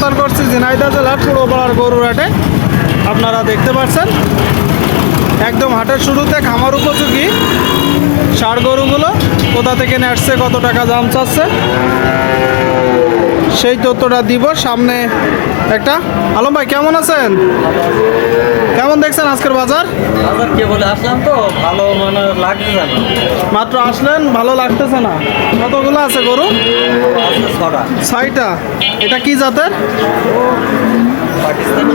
অবস্থান করছি ঝিনাইদা জেলার পুরোপাড়ার গরুর হাটে আপনারা দেখতে পাচ্ছেন, একদম হাটের শুরুতে খামার উপযোগী সার গরুগুলো। কোথা থেকে নেটছে, কত টাকা দাম চাচ্ছে? সেই তথ্যটা দিব সামনে একটা। আলম ভাই কেমন আছেন? কেমন দেখছেন আজকের বাজার? বাজার কে বলে আসলাম তো ভালো মানে লাগছে জানো মাত্র আসলেন ভালো লাগতেছে না। কতগুলো আছে গরু? ছটা। ছয়টা। এটা কি জাতের? পাকিস্তানি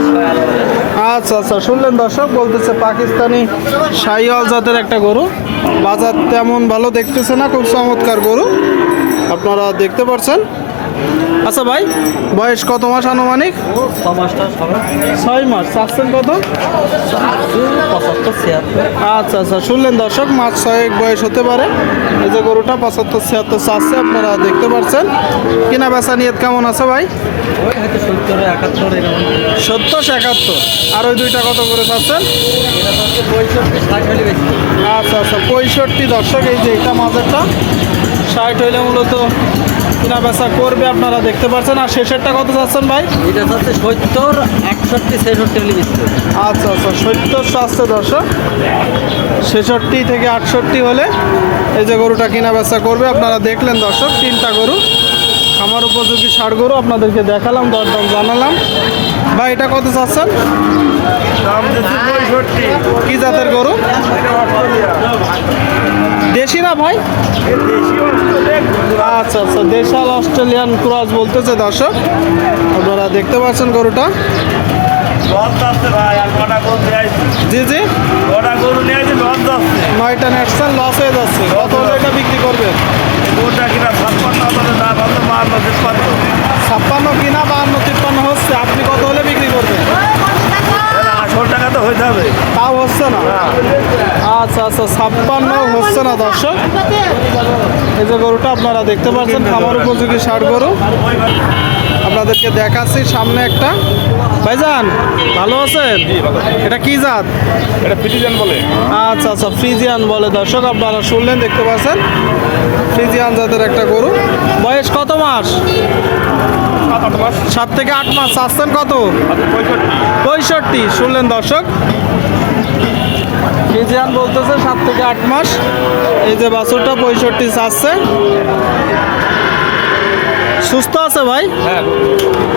আচ্ছা আচ্ছা শুনলেন দর্শক বলতেছে পাকিস্তানি শাহিওয়াল জাতের একটা গরু। বাজার তেমন ভালো দেখতেছে না খুব চমৎকার গরু। আপনারা দেখতে পাচ্ছেন আচ্ছা ভাই বয়স কত মাস আনুমানিক? ছয় মাস চাচ্ছেন কত? পঁচাত্তর ছিয়াত্তর। আচ্ছা আচ্ছা শুনলেন দর্শক মাস ছয়েক বয়স হতে পারে। এই যে গরুটা পঁচাত্তর ছিয়াত্তর চাচ্ছে আপনারা দেখতে পাচ্ছেন কিনা বেচা নিয়ত কেমন আছে ভাই? সত্তর একাত্তর একাত্তর। আর ওই দুইটা কত করে চাচ্ছেন? পঁয়ষট্টি ষাট আচ্ছা আচ্ছা পঁয়ষট্টি দর্শক এই যে এটা মাঝেরটা। ষাট হইলে মূলত কিনা বেচা করবে আপনারা দেখতে পাচ্ছেন। আর শেষেরটা কত চাচ্ছেন ভাই? এটা হচ্ছে সত্তর একষট্টি ছেষট্টি আচ্ছা আচ্ছা সত্তর চাচ্ছে দর্শক। ছেষট্টি থেকে আটষট্টি হলে এই যে গরুটা কিনা বেচা করবে আপনারা দেখলেন দর্শক তিনটা গরু। আমার উপযোগী ষাট গরু আপনাদেরকে দেখালাম দরদাম জানালাম। ভাই এটা কত চাচ্ছেন? কি জাতের গরু? দেশি না ভাই? আচ্ছা আচ্ছা দেশাল অস্ট্রেলিয়ান ক্রস বলতেছে দর্শক। আপনারা দেখতে পাচ্ছেন গরুটা। জি জি। নয়টা নেটসান লস হয়ে যাচ্ছে। কত এটা বিক্রি করবে? ছাপ্পান্ন কিনা বাহান্ন, তিপ্পান্ন হচ্ছে। আপনি কত হলে বিক্রি করবেন তাও হচ্ছে না আচ্ছা আচ্ছা ছাপ্পান্ন হচ্ছে না দর্শক? এই যে গরুটা আপনারা দেখতে পাচ্ছেন খামার উপযোগী ষাট গরু। আপনাদেরকে দেখাচ্ছি সামনে একটা। ভাইজান ভালো আছেন? এটা কি জাত? এটা পিটিজেন বলে। আচ্ছা আচ্ছা ফ্রিজিয়ান বলে দর্শক আপনারা শুনলেন দেখতে পাচ্ছেন? ফ্রিজিয়ান জাতের একটা গরু। বয়স কত মাস? সাত মাস। সাত থেকে আট মাস। আসছেন কত? পঁয়ষট্টি শুনলেন দর্শক? ফ্রিজিয়ান বলতেছে সাত থেকে আট মাস। এই যে বাছুরটা পঁয়ষট্টি চাচ্ছে। সুস্থ আছে ভাই? হ্যাঁ।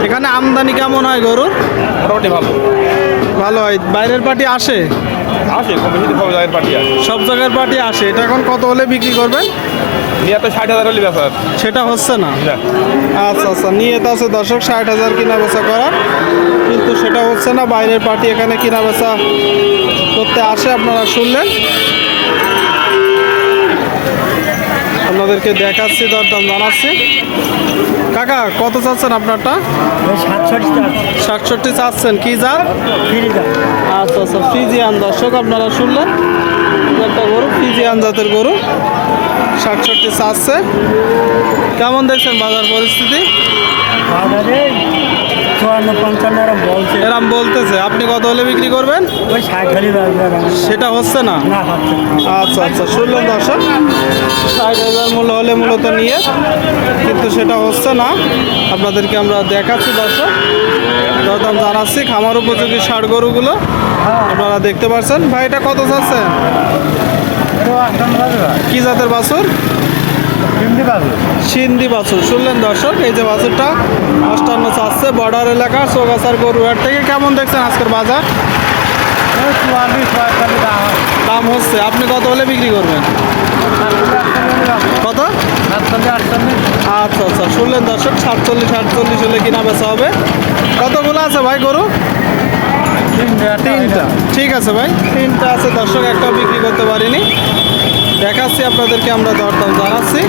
এখানে আমদানি কেমন হয় গরুর মোটামুটি ভালো। ভালো হয়। বাইরের পার্টি আসে? আসে কম বেশি সব জায়গায় পার্টি আছে সব জায়গার পার্টি আসে। এটা এখন কত হলে বিক্রি করবেন? নিয়ে তো ষাট হাজার হলে ব্যাপার সেটা হচ্ছে না? না। আচ্ছা আচ্ছা। নিয়ে তো আছে দর্শক ষাট হাজার কিনা বেচা করার। কিন্তু না? বাইরের পার্টি এখানে কিনা বেচা করতে আসে, আপনারা শুনলেন। আপনাদেরকে দেখাচ্ছি, দরদাম জানাচ্ছি। কাকা, কত চাচ্ছেন আপনারটা? সাতষট্টি চাচ্ছেন। কি যান আচ্ছা আচ্ছা ফ্রিজিয়ান দর্শক, আপনারা শুনলেন। একটা গরু ফ্রিজিয়ান জাতের গরু। সাতষট্টি চাচ্ছে। কেমন দেখছেন বাজার পরিস্থিতি? চুয়ান্ন পঞ্চান্ন এরম বলছে। এরম বলতেছে। আপনি কত হলে বিক্রি করবেন? ওই ষাট হলি সেটা হচ্ছে না। আচ্ছা আচ্ছা শুনলেন দর্শক? ষাট হাজার মূল্য হলে মূলত নিয়ে কিন্তু সেটা হচ্ছে না। আপনাদেরকে আমরা দেখাচ্ছি দর্শক। দরদাম জানাচ্ছি খামার উপযোগী ষাট গরুগুলো। আপনারা দেখতে পাচ্ছেন। ভাই এটা কত চাচ্ছেন কি জাতের বাছুর? বাজার সিন্ধি বাছুর। শুনলেন দর্শক এই যে বাছুরটা অষ্টান্ন চাচ্ছে বর্ডার এলাকা চৌগাছার গরুহাট থেকে। কেমন দেখছেন আজকের বাজার? দাম হচ্ছে। আপনি কত হলে বিক্রি করবেন? কত? আচ্ছা আচ্ছা। শুনলেন দর্শক সাতচল্লিশ আটচল্লিশ হলে কিনা বেচা হবে। কতগুলো আছে ভাই গরু? তিনটা। ঠিক আছে ভাই। তিনটা আছে দর্শক একটা বিক্রি করতে পারিনি। দেখাচ্ছি আপনাদেরকে আমরা দরদাম জানাচ্ছি।